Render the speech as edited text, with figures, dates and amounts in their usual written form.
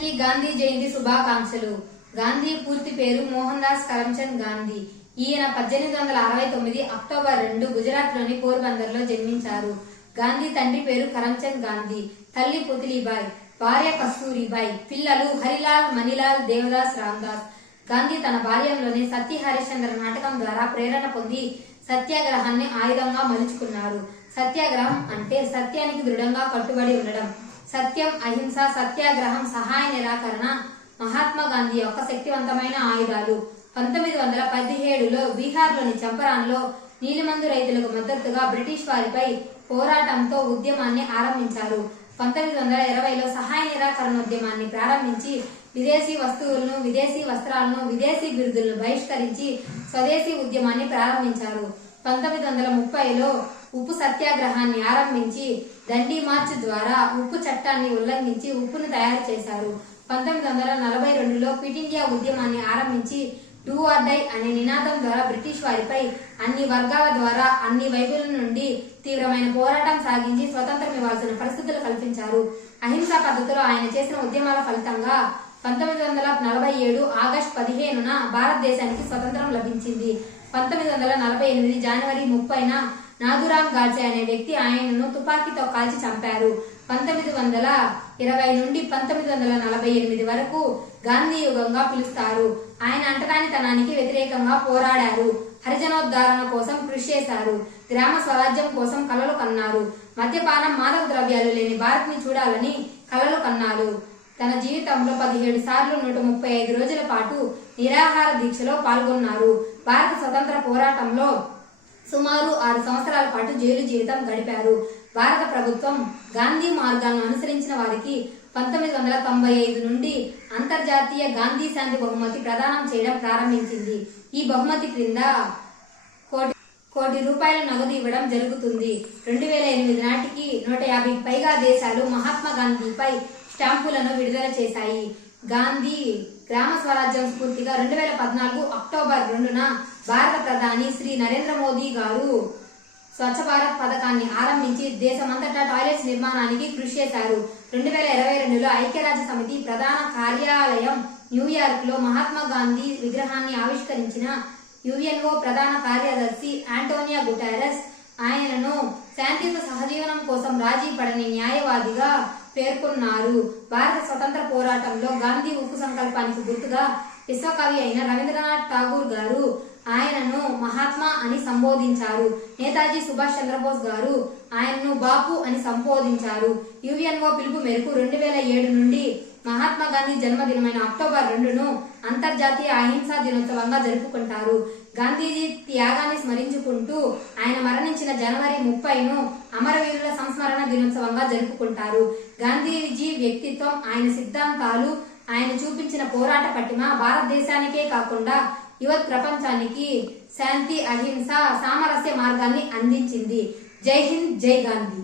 అందరికీ గాంధీ జయంతి శుభాకాంక్షలు. గాంధీ పూర్తి పేరు మోహన్ దాస్ కరమ్చంద్ గాంధీ. ఈయన 1869 అక్టోబర్ 2 గుజరాత్ లోని పోర్బందర్ లో జన్మించారు. గాంధీ తండ్రి పేరు కరమ్చంద్ గాంధీ, తల్లి పుతలీబాయ్, భార్య కస్తూరిబాయ్, పిల్లలు హరిలాల్, మణిలాల్, దేవదాస్, రామదాస్. గాంధీ తన బాల్యంలోనే సత్య హరిశ్చంద్ర నాటకం ద్వారా ప్రేరణ పొంది సత్యాగ్రహాన్ని ఆయుధంగా మలుచుకున్నారు. సత్యాగ్రహం అంటే సత్యానికి దృఢంగా కట్టుబడి ఉండడం. సత్యం, అహింస, సత్యాగ్రహం, సహాయ నిరాకరణ మహాత్మా గాంధీ యొక్క శక్తివంతమైన ఆయుధాలు. 1917లో బీహార్లోని చంపరాన్లో నీలిమందు రైతులకు మద్దతుగా బ్రిటిష్ వారిపై పోరాటంతో ఉద్యమాన్ని ఆరంభించారు. 1920లో సహాయ నిరాకరణ ఉద్యమాన్ని ప్రారంభించి విదేశీ వస్తువులను, విదేశీ వస్త్రాలను, విదేశీ బిరుదులను బహిష్కరించి స్వదేశీ ఉద్యమాన్ని ప్రారంభించారు. 1930లో ఉప్పు సత్యాగ్రహాన్ని ఆరంభించి దండి మార్చ్ ద్వారా ఉప్పు చట్టాన్ని ఉల్లంఘించి ఉప్పును తయారు చేశారు. 1942లో క్విట్ ఇండియా ఉద్యమాన్ని ఆరంభించి డూ ఆర్ డై అనే నినాదం ద్వారా బ్రిటిష్ వారిపై అన్ని వర్గాల ద్వారా అన్ని వైపుల నుండి తీవ్రమైన పోరాటం సాగించి స్వతంత్రం ఇవ్వాల్సిన పరిస్థితులు కల్పించారు. అహింసా పద్ధతిలో ఆయన చేసిన ఉద్యమాల ఫలితంగా 1947 ఆగస్టు 15న భారతదేశానికి స్వతంత్రం లభించింది. 1948 జనవరి 30న నాథురాం గాడ్సే అనే వ్యక్తి ఆయనను తుపాకీతో కాల్చి చంపారు. 1920 నుండి 1948 వరకు గాంధీ యుగంగా పిలుస్తారు. ఆయన అంటరానితనానికి వ్యతిరేకంగా పోరాడారు. హరిజనోద్ధారణ కోసం కృషి చేశారు. గ్రామ స్వరాజ్యం కోసం కలలు కన్నారు. మద్యపానం, మాదక ద్రవ్యాలు లేని భారత్ని చూడాలని కలలు కన్నారు. తన జీవితంలో 17 సార్లు 135 రోజుల పాటు నిరాహార దీక్షలో పాల్గొన్నారు. భారత స్వతంత్ర పోరాటంలో సుమారు 6 సంవత్సరాల పాటు జైలు జీవితం గడిపారు. భారత ప్రభుత్వం గాంధీ మార్గాలను అనుసరించిన వారికి 1995 నుండి అంతర్జాతీయ గాంధీ శాంతి బహుమతి ప్రదానం చేయడం ప్రారంభించింది. ఈ బహుమతి క్రింద కోటి రూపాయల నగదు ఇవ్వడం జరుగుతుంది. 2008 నాటికి 150కి పైగా దేశాలు మహాత్మా గాంధీపై స్టాంపులను విడుదల చేశాయి. గాంధీ గ్రామ స్వరాజ్యం స్ఫూర్తిగా 2014 అక్టోబర్ 2న భారత ప్రధాని శ్రీ నరేంద్ర మోదీ గారు స్వచ్ఛ భారత్ పథకాన్ని ఆరంభించి దేశమంతటా టాయిలెట్స్ నిర్మాణానికి కృషి చేశారు. 2022లో ఐక్యరాజ్య సమితి ప్రధాన కార్యాలయం న్యూయార్క్ లో మహాత్మా గాంధీ విగ్రహాన్ని ఆవిష్కరించిన యుఎన్ఓ ప్రధాన కార్యదర్శి ఆంటోనియో గుటెరస్ ఆయనను శాంతియుత సహజీవనం కోసం రాజీ పడని న్యాయవాదిగా పేర్కొన్నారు. భారత స్వతంత్ర పోరాటంలో గాంధీ ఉక్కు సంకల్పానికి గుర్తుగా విశ్వకవి అయిన రవీంద్రనాథ్ ఠాగూర్ గారు ఆయనను మహాత్మా అని సంబోధించారు. నేతాజీ సుభాష్ చంద్రబోస్ గారు ఆయనను బాపు అని సంబోధించారు. యుఎన్ఓ పిలుపు మేరకు 2007 నుండి మహాత్మా గాంధీ జన్మదినమైన అక్టోబర్ 2ను అంతర్జాతీయ అహింసా దినోత్సవంగా జరుపుకుంటారు. గాంధీజీ త్యాగాన్ని స్మరించుకుంటూ ఆయన మరణించిన జనవరి 30ను అమరవీరుల సంస్మరణ దినోత్సవంగా జరుపుకుంటారు. గాంధీజీ వ్యక్తిత్వం, ఆయన సిద్ధాంతాలు, ఆయన చూపించిన పోరాట పటిమ భారతదేశానికే కాకుండా యువత్ ప్రపంచానికి శాంతి, అహింస, సామరస్య మార్గాన్ని అందించింది. జై హింద్, జై గాంధీ.